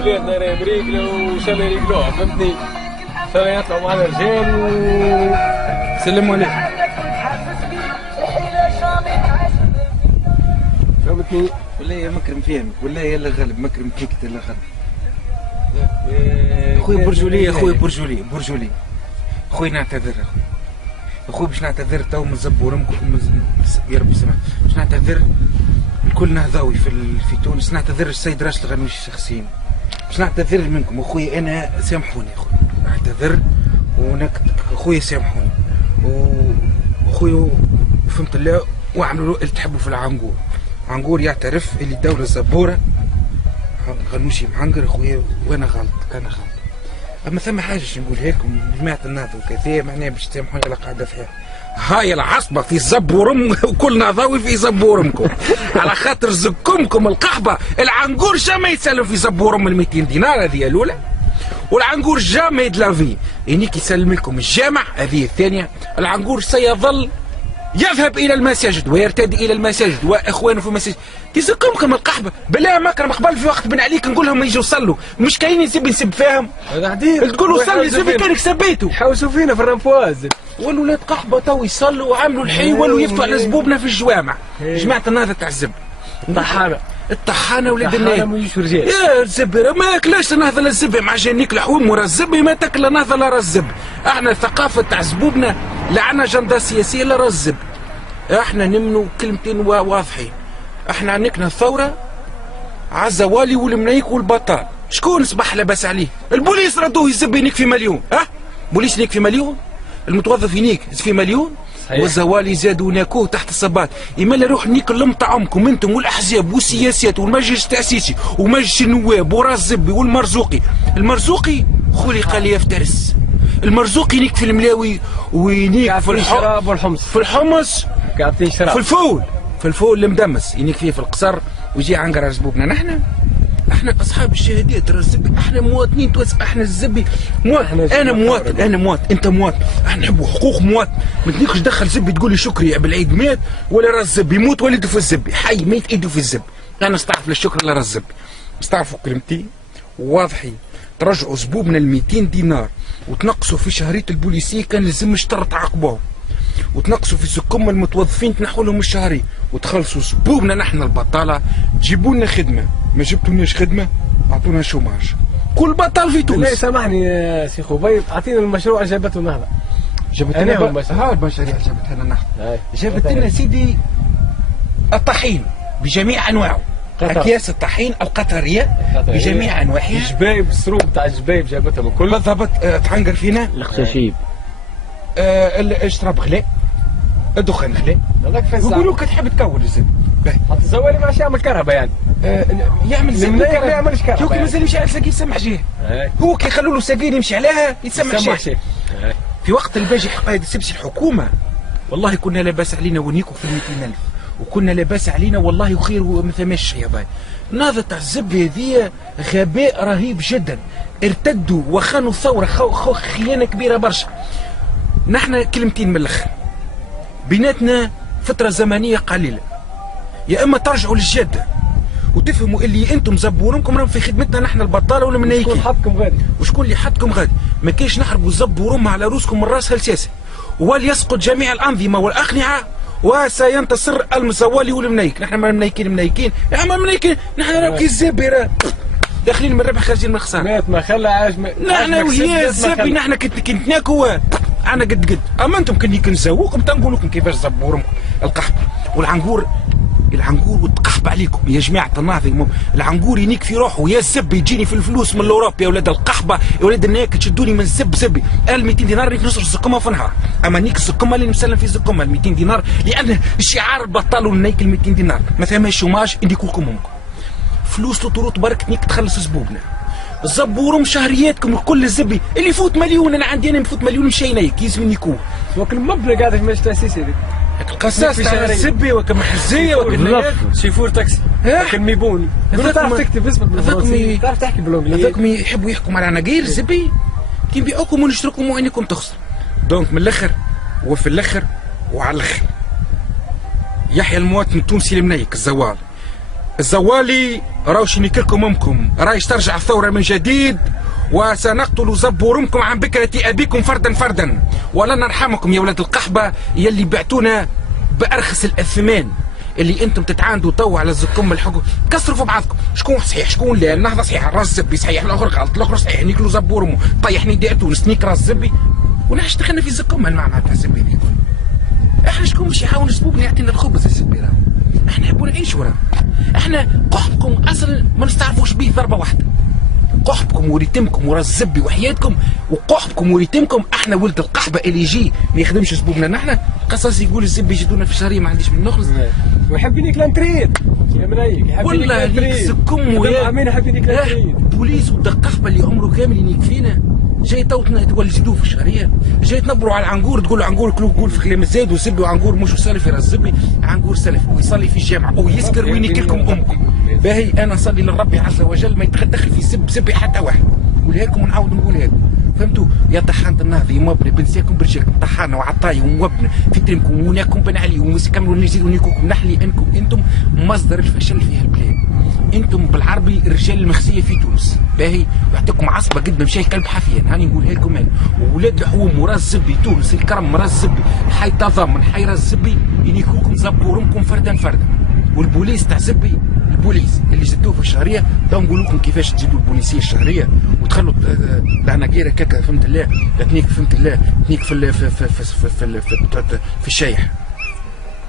ولادنا راه بريقله وشلا يريقلوها فهمتني. شلا يطلعوا مع الرجال وسلموا عليه فهمتني. ولا يا مكرم فهمك ولا يلا غلب مكرم فيك يلا غلب. خويا برجولي خويا نعتذر اخوي باش نعتذر تو من زبورم يا ربي يسامحك باش نعتذر الكل نهضاوي في تونس. نعتذر السيد راشد الغنوشي شخصيا باش نعتذر منكم اخويا. انا سامحوني اخويا نعتذر اخويا سامحوني واخويا فهمت الله واعملوا له اللي تحبوا في العنقور. عنقور يعترف اللي الدولة الزبورة غنوشي معنقر اخويا وانا غلط كان غلط. اما ثم حاجه نقولها لكم جماعه النهضه وكذا معناها باش تسامحوني على قاعده فيها. هاي العصبه في زبورم وكل نهضاوي في زبورمكم على خاطر زكمكم القحبه. العنقور جامي يتسلم في زبورم ال 200 دينار هذه الاولى، والعنقور جامي دلافي انيك يسلم لكم الجامع هذه الثانيه. العنقور سيظل يذهب الى المساجد ويرتدي الى المساجد واخوانه في المساجد. تزكمكم القحبه بالله مكرم قبل في وقت بن عليك نقول لهم يجوا يصلوا مش كاين نسب فيهم تقولوا صلي زي كانك سبيتوا حوسوا فينا في الرنفواز. والولاد قحبه تو يصلوا وعملوا الحي ولوا يفتحوا على زبوبنا في الجوامع. جماعه النهضه تاع الزب الطحانه ولاد الناس مش رجال يا الزبر ما ياكلاش النهضه لا الزب مع جانيك لحوم ورا الزب ما تاكل النهضه لا راه الزب. احنا الثقافه تاع زبوبنا لا عندنا جنده سياسيه لا راه الزب. احنا نمنوا كلمتين واضحين. احنا عندنا الثوره عزوالي والمنايك والبطال. شكون صبح لاباس عليه؟ البوليس ردوه يزب ينيك في مليون. بوليس ينيك في مليون، المتوظف ينيك في مليون، والزوالي زادوا ناكوه تحت الصباط. يمال روح نيك اللمطة عمكم انتم والاحزاب والسياسات والمجلس التاسيسي ومجلس النواب وراس زبي والمرزوقي. المرزوقي خلق ليفترس. المرزوقي ينيك في الملاوي وينيك في الشراب والحمص في الحمص قاعدين شراب في الفول المدمس ينيك فيه في القصر ويجي عنقر زبوبنا. احنا اصحاب الشهادات راه الزبي. احنا مواطنين توانسه. احنا الزبي مواطن. انا مواطن انت مواطن. احنا نحبوا حقوق مواطن. ما تنيكش تدخل زبي تقول لي شكري بالعيد مات ولا راه الزبي يموت ولده في الزبي حي ميت ايده في الزبي. انا نستعرف للشكر لا راه الزبي. نستعرفوا كلمتين واضحين. ترجعوا زبوبنا ال 200 دينار وتنقصوا في شهريه البوليسيه كان لازم شطر تعاقبوهم، وتنقصوا في سكم المتوظفين تنحوا لهم الشهري، وتخلصوا زبوبنا نحن البطاله. جيبوا لنا خدمه، ما جبتوناش خدمه اعطونا شوماج. كل بطال في تونس. لا سامحني يا سي خبيب اعطينا المشروع جابته النهضه. جابت لنا المشاريع جابتها لنا النهضه. جابت لنا سيدي الطحين بجميع انواعه. اكياس الطحين القطريه بجميع انواعها. الجبايب السروب تاع الجبايب جابتهم الكل بالضبط. تحنقر فينا الخشاشيب الشراب غلاء، الدخان غلاء. هذاك فين يقولوا لك تحب تكون الزب حتى الزوالي ما يعمل كهرباء يعني. يعمل زب ما يعملش كهرباء. كي مازال يمشي على ساقي يسمح جهه. هو كي يخلوا له ساقين يمشي عليها يتسمح جهه. في وقت الباجي قايد سبسي الحكومه والله كنا لاباس علينا ونيكو في 200,000 وكنا لاباس علينا والله وخير وما ثماش يا باي. نهضة تاع الزب هذه غباء رهيب جدا. ارتدوا وخانوا الثوره خيانه كبيره برشا. نحن كلمتين من الاخر بيناتنا فتره زمنيه قليله. يا اما ترجعوا للجاده وتفهموا اللي انتم زبورمكم راهم في خدمتنا نحن البطاله ولا منايكين. شكون حطكم غادي؟ وشكون اللي حطكم غادي؟ ما كاينش نحرقوا زبورم على روسكم من راسها لساسه. وليسقط جميع الانظمه والاقنعه وسينتصر المزوالي والمنايك. نحن ما منايكين يا اما منايكين. نحن راهو كي الزبيره داخلين من الربح خارجين من الخساره. مات ما خلى عاش نحن وهي الزبي. نحن كنت ناكو انا قد اما انتم كني كنزوقكم تنقول لكم كيفاش زبورمكم القحب والعنقور. العنقور وتقحب عليكم يا جماعه النهضه. العنقور ينيك في روحه يا الزب يجيني في الفلوس من الاوروب يا ولاد القحبه يا ولاد الناك تشدوني من زبي. انا ال 200 دينار نيك نصرف زقمها في نهار. اما نيك الزقمه اللي مسلم في زقمها ال 200 دينار لان شعار البطال والنيك ال 200 دينار ما ثماش شوماج نديكو لكم امكم. فلوس لطروط برك نيك تخلص زبوبنا. زبورهم شهرياتكم الكل الزبي اللي يفوت مليون. انا عندي انا نفوت مليون مشي نايك يلزمني يكون. وكل المبلغ قاعد في مجلس التاسيسي هذيك. القصاص تاع الزبي وكم حزيه وكم شيفور تاكسي وكم ميبون. تعرف تكتب اسمك بالفرنسي تعرف تحكي بالانجليزي. هذاكم يحبوا يحكوا على عناقير الزبي كي نبيعوكم ونشتركم وعينكم تخسر. دونك من الاخر وفي الاخر وعلى الاخر يحيى المواطن التونسي المنيك الزوالي. الزوالي راوش نكلكم امكم، رايش ترجع الثوره من جديد، وسنقتل زبورمكم عن بكرة ابيكم فردا فردا، ولن نرحمكم يا ولاد القحبه يلي بعتونا بارخص الاثمان، اللي انتم تتعاندوا تو على الزكم الحكم. كسروا في بعضكم، شكون صحيح شكون لا؟ النهضه صحيح، راس زبي صحيح، الاخر غلط، الاخر صحيح، نيكلو زبورمو طيح نداء تونس نيك راس زبي، ونحش دخلنا في الزكم معناتها الزبي ذيك. احنا شكون باش يحاول يسبوبنا يعطينا الخبز الزبي راه؟ احنا نحبوا نعيشوا راه. احنا قحبكم اصلا ما نستعرفوش به ضربه واحده. قحبكم وريتمكم وراس الزبي وحياتكم، وقحبكم وريتمكم. احنا ولد القحبه اللي يجي ما يخدمش سبوبنا نحن، قصص يقول الزبي يجدونا في الشهريه ما عنديش من نخلص. ويحب ياكل تريد يا منيك، يحب والله ليك زكم ويا مين يحب ياكل تريد. بوليس ولد القحبه اللي عمره كامل يكفينا، جاي توتنا تولجدوه في الشهريه، جاي تنبروا على العنقور تقول له عنقور كلوب قول في كلام الزاد وزبي، وعنقور مش سلفي راه الزبي، عنقور سلفي ويصلي في الجامعه ويسكر وينكلكم امكم. باهي انا نصلي للرب عز وجل ما يتدخل في زبي حتى واحد، نقولها لكم ونعاود نقولها لكم، فهمتوا؟ يا طحانة النهضة يا مبني بنساكم برجالكم طحانة وعطاي ومبنى في ترمكم وناكم بن علي ومسكملوا نزيدوا نيكوكم نحلي انتم مصدر الفشل في هالبلاد. انتم بالعربي الرجال المخزيه في تونس، باهي يعطيكم عصبه قد ما مشى كلب حفيان، هاني نقولها لكم انا. وولاد الحوم وراس زبي تونس الكرم راس زبي حي تضامن حي راس زبي ينيكوكم زبورمكم فردا فردا. والبوليس تاع زبي البوليس اللي جدوه في الشهريه تو نقول لكم كيفاش تزيدوا البوليسيه الشهريه وتخلوا العناقيره كاكا فهمت الله، لا تنيك فهمت الله تنيك في الشايح،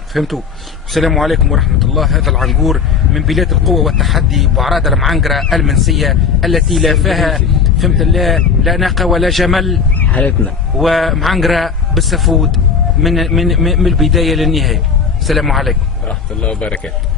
فهمتوا؟ السلام عليكم ورحمه الله. هذا العنقور من بلاد القوه والتحدي بعرادة المعنقره المنسيه التي لا فيها فهمت الله لا ناقه ولا جمل حالتنا، ومعنقره بالسفود من البدايه للنهايه. السلام عليكم ورحمه الله وبركاته.